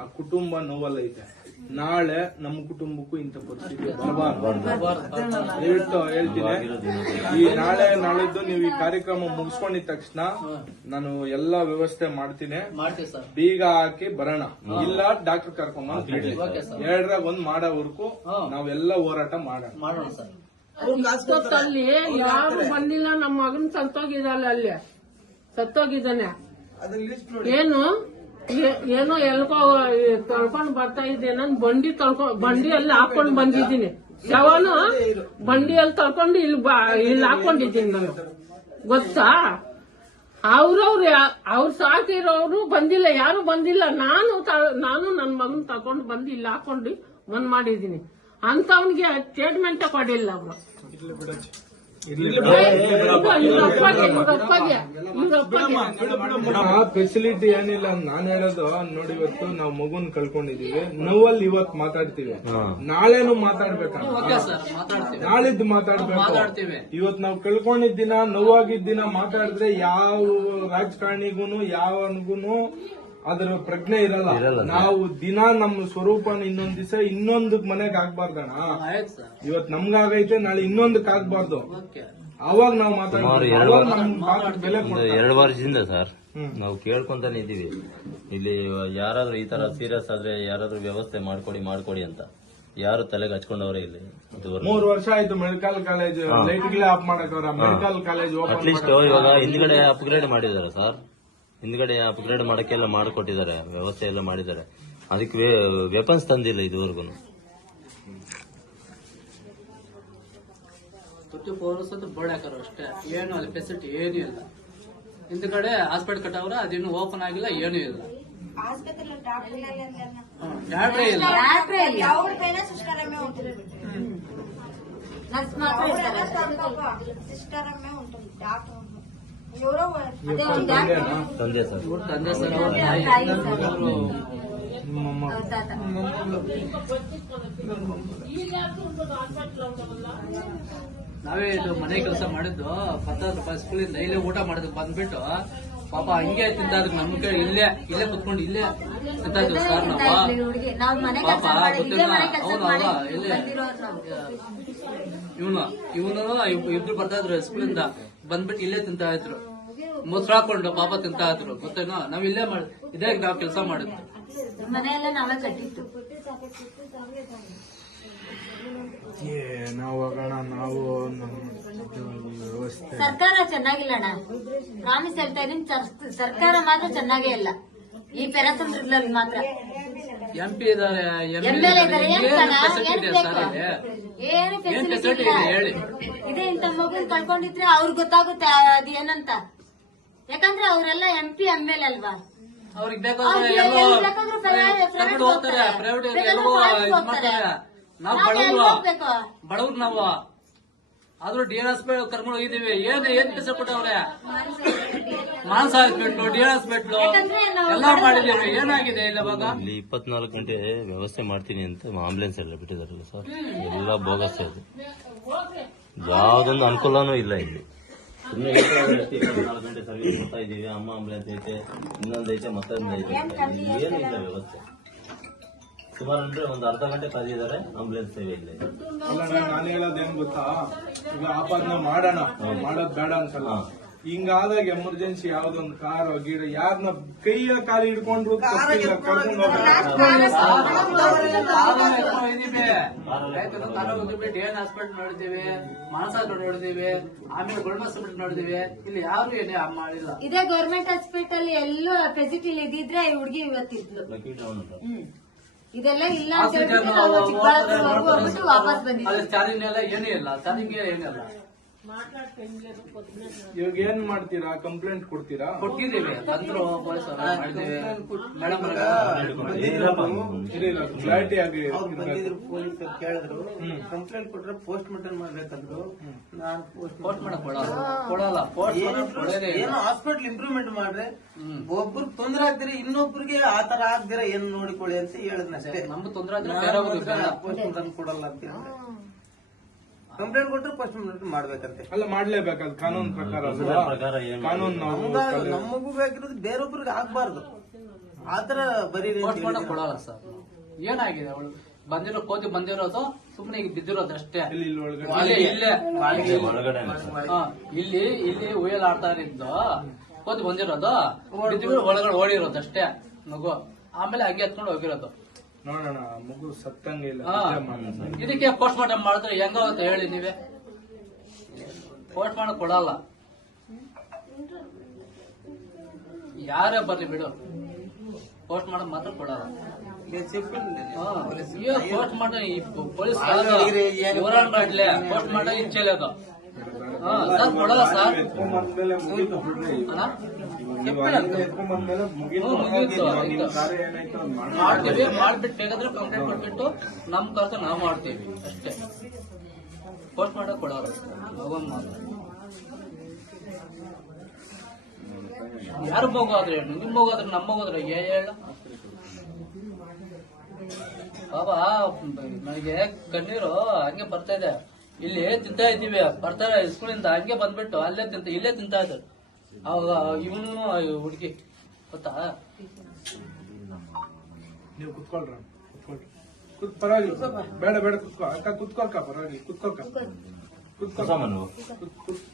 ಆ ಕುಟುಂಬ ನೋವಲ್ಲೈತೆ. ನಾಳೆ ನಮ್ಮ ಕುಟುಂಬಕ್ಕೂ ಇಂಥ ಪರಿಸ್ಥಿತಿ ಬರಬಾರ್ದು. ದಯವಿಟ್ಟು ಹೇಳ್ತೀನಿ, ಈ ನಾಳೆದ್ದು ನೀವು ಈ ಕಾರ್ಯಕ್ರಮ ಮುಗಿಸ್ಕೊಂಡಿದ ತಕ್ಷಣ ನಾನು ಎಲ್ಲಾ ವ್ಯವಸ್ಥೆ ಮಾಡ್ತೀನಿ. ಬೀಗ ಹಾಕಿ ಬರೋಣ, ಇಲ್ಲ ಡಾಕ್ಟರ್ ಕರ್ಕೊಂಡ್ ಬಿಡ್ಲಿ. 2ರಾಗ 1 ಮಾಡೋವರೆಗೂ ನಾವೆಲ್ಲ ಹೋರಾಟ ಮಾಡೋಣ. ಅಷ್ಟೊತ್ತಲ್ಲಿ ಯಾರು ಬಂದಿಲ್ಲ. ನಮ್ಮ ಮಗನ್ ಸತ್ತೋಗಿದ್ದಾನೆ. ಏನೋ ಎಲ್ಕೋ ತೊಳ್ಕೊಂಡ್ ಬರ್ತಾ ಇದ್ದೆ. ನಾನು ಬಂಡಿಯಲ್ಲಿ ಹಾಕೊಂಡ್ ಬಂದಿದ್ದೀನಿ. ಶವನು ಬಂಡಿಯಲ್ಲಿ ತೊಳ್ಕೊಂಡು ಇಲ್ಲಿ ಹಾಕೊಂಡಿದ್ದೀನಿ ನಾನು. ಗೊತ್ತಾ? ಅವ್ರು ಸಾಕಿರೋರು ಬಂದಿಲ್ಲ, ಯಾರು ಬಂದಿಲ್ಲ. ನಾನು ನನ್ನ ಮಗನ್ ತಗೊಂಡು ಬಂದು ಇಲ್ಲಿ ಹಾಕೊಂಡು ಬಂದ್ ಮಾಡಿದೀನಿ. ಅಂತವನಿಗೆ ಸ್ಟೇಟ್ಮೆಂಟ್ ಕೊಡಿಲ್ಲ ಅವರು. ಫೆಸಿಲಿಟಿ ಏನಿಲ್ಲ ಅಂತ ನಾನು ಹೇಳೋದು. ನೋಡಿ, ಇವತ್ತು ನಾವು ಮಗುನ್ ಕಳ್ಕೊಂಡಿದೀವಿ, ನೋವಲ್ಲಿ ಇವತ್ತು ಮಾತಾಡ್ತೀವಿ, ನಾಳೆನು ಮಾತಾಡ್ಬೇಕು, ನಾಳಿದ್ದು ಮಾತಾಡ್ಬೇಕು. ಇವತ್ತು ನಾವು ಕಳ್ಕೊಂಡಿದ್ದಿನ, ನೋವಾಗಿದ್ದಿನ ಮಾತಾಡಿದ್ರೆ ಯಾವ ರಾಜಕಾರಣಿಗೂನು ಯಾವನ್ಗೂನು ಅದ್ರ ಪ್ರಜ್ಞೆ ಇರಲ್ಲ. ನಾವು ದಿನ ನಮ್ಮ ಸ್ವರೂಪನ ಇನ್ನೊಂದ್ ದಿವಸ ಇನ್ನೊಂದು ಮನೆಗೆ ಆಗ್ಬಾರ್ದಣ್ಣ. ಇವತ್ ನಮ್ಗಾಗೈತೆ, ನಾಳೆ ಇನ್ನೊಂದಕ್ಕೆ ಆಗ್ಬಾರ್ದು. ಅವಾಗ ನಾವು ಬೆಲೆ 2 ವರ್ಷದಿಂದ ಸರ್ ನಾವು ಕೇಳ್ಕೊಂತಾನೆ ಇದೀವಿ. ಇಲ್ಲಿ ಯಾರಾದ್ರೂ ಈ ತರ ಸೀರಿಯಸ್ ಆದ್ರೆ ಯಾರಾದ್ರೂ ವ್ಯವಸ್ಥೆ ಮಾಡ್ಕೊಡಿ ಅಂತ ಯಾರು ತಲೆಗೆ ಹಚ್ಕೊಂಡವ್ರೆ. ಇಲ್ಲಿ 3 ವರ್ಷ ಆಯ್ತು ಮೆಡಿಕಲ್ ಕಾಲೇಜ್ ಲೈಟ್ಗಳೇ ಆಫ್ ಮಾಡಕವ್ರ. ಮೆಡಿಕಲ್ ಕಾಲೇಜ್ ಅಟ್ಲೀಸ್ಟ್ ಇವಾಗ ಹಿಂದ್ಗಡೆ ಅಪ್ಗ್ರೇಡ್ ಮಾಡಿದಾರೆ ಸರ್. ಹಿಂದ್ಗಡೆ ಅಪ್ಗ್ರೇಡ್ ಮಾಡಕ್ಕೆಲ್ಲ ಮಾಡಿಕೊಟ್ಟಿದ್ದಾರೆ, ವ್ಯವಸ್ಥೆ ಎಲ್ಲ ಮಾಡಿದ್ದಾರೆ. ಅದಕ್ಕೆ ವೆಪನ್ಸ್ ತಂದಿಲ್ಲ ಇದುವರೆಗೂ. ಬೋರ್ಡ್ ಹಾಕೋರು ಅಷ್ಟೇ, ಏನು ಅಲ್ಲಿ ಫೆಸಿಲಿಟಿ ಏನೂ ಇಲ್ಲ. ಹಿಂದ್ಗಡೆ ಹಾಸ್ಪಿಟಲ್ ಕಟ್ಟವ್ರ, ಅದೇನು ಓಪನ್ ಆಗಿಲ್ಲ, ಏನೂ ಇಲ್ಲ. ಡಾಕ್ಟ್ರೇ ಇಲ್ಲ. ತಂದೆ ಸರ್ ನಾವೇ ಇದು ಮನೆ ಕೆಲಸ ಮಾಡಿದ್ದು. 10 ರೂಪಾಯಿ ಸ್ಕೂಲಿಂದ ಇಲ್ಲೇ ಊಟ ಮಾಡಿದ್ ಬಂದ್ಬಿಟ್ಟು ಪಾಪ ಹಂಗೆ ತಿಂತಾದ್ರು. ನಮ್ ಕೈ ಇಲ್ಲೇ ಕುತ್ಕೊಂಡು ಇಲ್ಲೇ ತಿಂತಾದ್ರು ಸರ್ ನಾವು. ಪಾಪ ಹೌದಲ್ವಾ? ಇಲ್ಲೇ ಇವನು ಇಬ್ರು ಬರ್ತಾ ಇದ್ರು ಸ್ಕೂಲಿಂದ ಬಂದ್ಬಿಟ್ಟು ಇಲ್ಲೇ ತಿಂತಾ ಇದ್ರು. ಮೊಸರು ಹಾಕೊಂಡು ಪಾಪ ತಿಂತಾ ಇದ್ರು. ಗೊತ್ತೇನೋ? ನಾವ್ ಇಲ್ಲೇ ಇದೇ ನಾವ್ ಕೆಲಸ ಮಾಡಿದ್ವಿ. ಮನೆಯೆಲ್ಲ ನಾವೇ ಕಟ್ಟಿತ್ತು. ನಾವು ವ್ಯವಸ್ಥೆ ಸರ್ಕಾರ ಚೆನ್ನಾಗಿಲ್ಲ ಅಣ್ಣ. ಪ್ರಾಮಿಸ್ ಹೇಳ್ತಾ ಇದೀನಿ, ಸರ್ಕಾರ ಮಾತ್ರ ಚೆನ್ನಾಗೇ ಇಲ್ಲ. ಈ ಪೆರಸಂದ್ರಲ್ಲಿ ಮಾತ್ರ MP ಇದಾರೆ, MLA ಇದಾರೆ. ಏನು ಫೆಸಿಲಿಟಿ ಇಲ್ಲ. ಇದೇ ಇಂತ ಮಗುನ್ ಕಳ್ಕೊಂಡಿದ್ರೆ ಅವ್ರಿಗೆ ಗೊತ್ತಾಗುತ್ತೆ ಅದೇನಂತ. ಯಾಕಂದ್ರೆ ಅವರೆಲ್ಲ MP MLA ಅಲ್ವಾ. ಅವ್ರಿಗೆ ಬೇಕಾದ್ರೆ ನಾವು ಬಡವ್ರು ನಾವು. ಆದ್ರೂ DNS ಕರ್ಕೊಂಡು ಹೋಗಿದ್ದೀವಿ. ಏನ್ ಕೆಲಸ ಕೊಟ್ಟವ್ರೆ? ಮಾನಸ ಹಾಸ್ಪಿಟ್ಲು, DNS ಹಾಸ್ಪಿಟ್ಲು ಎಲ್ಲಾ ಮಾಡಿದೀವಿ. ಏನಾಗಿದೆ ಇವಾಗ? ಇಲ್ಲಿ 24 ಗಂಟೆ ವ್ಯವಸ್ಥೆ ಮಾಡ್ತೀನಿ ಅಂತ ಆಂಬುಲೆನ್ಸ್ ಎಲ್ಲ ಬಿಟ್ಟಿದಾರಲ್ಲ ಸರ್, ಎಲ್ಲ ಬೋಗಸ್ ಅದು. ಯಾವ್ದೊಂದು ಅನುಕೂಲನೂ ಇಲ್ಲ ಇಲ್ಲಿ. ಸುಮ್ಮನೆ 24 ಗಂಟೆ ಸರ್ವಿಸ್ ಕೊಡ್ತಾ ಇದೀವಿ. ಅಮ್ಮ ಆಂಬುಲೆನ್ಸ್ ಐತೆ, ಇನ್ನೊಂದೈತೆ, ಮತ್ತೊಂದೈತೆ, ಏನಿಲ್ಲ ವ್ಯವಸ್ಥೆ. ಸುಮಾರು ಅಂದ್ರೆ ಒಂದು ಅರ್ಧ ಗಂಟೆ ಕಾದಿದ್ದಾರೆ, ಆಂಬುಲೆನ್ಸ್ ಸೇವೆ ಇಲ್ಲ. ನಾನು ಹೇಳೋದೇನ್ ಗೊತ್ತಾ, ಈಗ ಆಪಾದನೆ ಮಾಡೋದ್ ಬೇಡ ಅನ್ಸಲ್ಲ. ಹಿಂಗಾದಾಗ ಎಮರ್ಜೆನ್ಸಿ ಯಾವ್ದೊಂದು ಕಾರ್ ಗೀಡ ಯಾರನ್ನ ಕೈಯ ಕಾಲು ಹಿಡ್ಕೊಂಡ್ರು DN ಹಾಸ್ಪಿಟಲ್ ನೋಡಿದೀವಿ, ಮಾನಸ ನೋಡಿದೀವಿ, ಆಮೇಲೆ ಗೋಲ್ಡ್ ಹಾಸ್ಪಿಟಲ್ ನೋಡಿದೀವಿ. ಇಲ್ಲಿ ಯಾರು ಏನೇ ಮಾಡಿಲ್ಲ. ಇದೇ ಗೌರ್ಮೆಂಟ್ ಹಾಸ್ಪಿಟಲ್ ಎಲ್ಲೂ ಫೆಸಿಲಿಟಿ ಇದ್ದಿದ್ರೆ ಈ ಹುಡುಗಿ ಇವತ್ತಿದ್ಲು. ಇದೆಲ್ಲ ಇಲ್ಲ ಅಂತ ಹೇಳ್ಬಿಟ್ಟು ನಾವು ಚಿಕ್ಕಬಳ್ಳಾಪುರವರೆಗೂ ಹೋಗ್ಬಿಟ್ಟು ವಾಪಸ್ ಬಂದಿದ್ವಿ. ಚಾರ್ಜಿಂಗ್ ಎಲ್ಲ ಏನೂ ಇಲ್ಲ, ಚಾರ್ಜಿಂಗ್ ಏನಿಲ್ಲ. ಇವಾಗ ಏನ್ ಮಾಡ್ತೀರಾ? ಕಂಪ್ಲೇಂಟ್ ಕೊಡ್ತೀರಾ? ಕೊಟ್ಟಿದ್ದೀವಿ, ತಂದ್ರು ಪೊಲೀಸ್ ಮಾಡಿದ್ದೀವಿ. ಮೇಡಮ್ ಕ್ಲಾರಿಟಿ ಆಗಿ ಪೊಲೀಸ್ ಕೇಳಿದ್ರು, ಕಂಪ್ಲೇಂಟ್ ಕೊಟ್ರೆ ಪೋಸ್ಟ್ ಮಾರ್ಟಮ್ ಮಾಡ್ಬೇಕಂದ್ರು. ನಾನು ಪೋಸ್ಟ್ ಮಾಡಕ್ ಕೊಡಲ್ಲ. ಏನೋ ಹಾಸ್ಪಿಟಲ್ ಇಂಪ್ರೂವ್ಮೆಂಟ್ ಮಾಡ್ರೆ ಒಬ್ರು ತೊಂದ್ರೆ ಆಗ್ದಿರ ಇನ್ನೊಬ್ರಿಗೆ ಆತರ ಆಗ್ದಿರ ಏನ್ ನೋಡಿಕೊಳ್ಳಿ ಅಂತ ಹೇಳಿದ್ನಷ್ಟೇ. ನಮ್ಗೆ ತೊಂದ್ರೆ ಪೋಸ್ಟ್ ಮಾರ್ಟಮ್ ಕೊಡಲ್ಲ ಅಂತ ಹೇಳಿದ್ರೆ ಕಂಪ್ಲೇಂಟ್ ಕೊಟ್ಟರೆ ಪೋಸ್ಟ್ ಮಾರ್ಟಮ್ ಮಾಡ್ಬೇಕಂತೆ. ಅಲ್ಲ, ಮಾಡ್ಲೇಬೇಕದು ಕಾನೂನು ಪ್ರಕಾರ. ಕಾನೂನು ನಮ್ಮ ಮಗು ಬೇಕಿರೋದು ಬೇರೊಬ್ರಿಗೆ ಆಗ್ಬಾರ್ದು. ಆತರ ಬರೀರಿ ಅಂತ ಪೋಸ್ಟ್ ಮಾರ್ಟಮ್ ಹೇಳಿದ್ರು. ಕೊಡಲ್ಲ ಸರ್. ಏನಾಗಿದೆ ಅವಳು ಬಂದಿರೋ ಕೋತಿ ಬಂದಿರೋದು ಸುಮ್ಮನೆ ಈಗ ಬಿದ್ದಿರೋದು ಅಷ್ಟೇ. ಇಲ್ಲಿ ಒಳಗಡೆ ಇಲ್ಲೇ ಒಳಗಡೆ ಹಾ, ಇಲ್ಲಿ ಉಯ್ಯಲ್ ಆಡ್ತಾ ಇದ್ದು ಕೋತಿ ಬಂದಿರೋದು ಬಿದ್ದಿರೋ ಒಳಗಡೆ ಓಡಿರೋದು ಅಷ್ಟೇ ಮಗು. ಆಮೇಲೆ ಹಂಗೆ ಎತ್ಕೊಂಡು ಹೋಗಿರೋದು. ನೋಡೋಣ ಮಗು ಸತ್ತಂಗೆ ಇಲ್ಲ ಹಾ. ಅಷ್ಟೇ ಮಾಡೋಣ. ಇದಕ್ಕೆ ಪೋಸ್ಟ್ ಮಾರ್ಟಮ್ ಮಾಡಿದ್ರೆ ಹೆಂಗಾಗುತ್ತೆ ಹೇಳಿ ನೀವೇ? ಪೋಸ್ಟ್ ಮಾರ್ಟಮ್ ಕೊಡಲ್ಲ. ಯಾರೇ ಬರ್ಲಿ ಬಿಡು, ಪೋಸ್ಟ್ ಮಾರ್ಟಮ್ ಮಾತ್ರ ಕೊಡಲ್ಲ. ಈಗ చెప్పండి ಪೋಸ್ಟ್ ಮಾರ್ಟಮ್ ಈ ಪೊಲೀಸ್ ಏನು ಪೋಸ್ಟ್ ಮಾರ್ಟಮ್ ಇಚ್ಛೆలేదు. ಸರ್ ಕೊಡಲ್ಲ ಸರ್. ಎತ್ಕೊಂಬಂದ್ಮೇಲೆ ಮುಗೀತು ಬಿಡ್ರಿ. ಅಣ್ಣ? ನೀವು ಅಲ್ಲಿಂದ ಎತ್ಕೊಂಬಂದ್ಮೇಲೆ ಮುಗೀತು. ಮುಗೀತು. ನಿಮ್ಮ ಕಾರ್ಯ ಏನಾಯ್ತು ಅದು ಮಾಡಿ. ಮಾಡ್ತೀವಿ, ಮಾಡ್ಬಿಟ್ಟು ಬೇಕಾದ್ರೆ ಕಂಪ್ಲೇಂಟ್ ಕೊಟ್ಬಿಟ್ಟು ನಮ್ ಖರ್ಚು ನಾವು ಮಾಡ್ತೀವಿ ಅಷ್ಟೇ. ಪೋಸ್ಟ್ ಮಾರ್ಟಮ್ ಕೊಡಲ್ಲ ಮಗನ್ ಮಾತ್ರ. ಯಾರು ಮಗೋದ್ರೆ ನಿಮ್ ಮಗೋದ್ರೆ ನಮ್ಮ ಮಗೋದ್ರೆ ಹೇಳ ಬಾಬಾ. ನನಗೆ ಕಣ್ಣೀರು ಹಂಗೆ ಬರ್ತಾ ಇದೆ. ಇಲ್ಲಿ ತಿಂತಾ ಇದ್ದೀವಿ, ಬರ್ತಾರೆ ಸ್ಕೂಲಿಂದ ಹಂಗೆ ಬಂದ್ಬಿಟ್ಟು ಇಲ್ಲೇ ತಿಂತಾ ಇದ್ರು. ಅವಾಗ ಇವನು ಹುಡುಗಿ ಗೊತ್ತಾ? ನೀವು ಕುತ್ಕೊಳ್ರ, ಪರವಾಗಿಲ್ಲ, ಬೇಡ ಕುತ್ಕೋ ಅಕ್ಕ, ಕುತ್ಕೊಳ್ಕ, ಪರವಾಗಿಲ್ಲ ಕುತ್ಕೊಳ್ಕ, ಕುತ್ಕೊ. ಸಾಮಾನು ಕುತ್- ಕುತ್-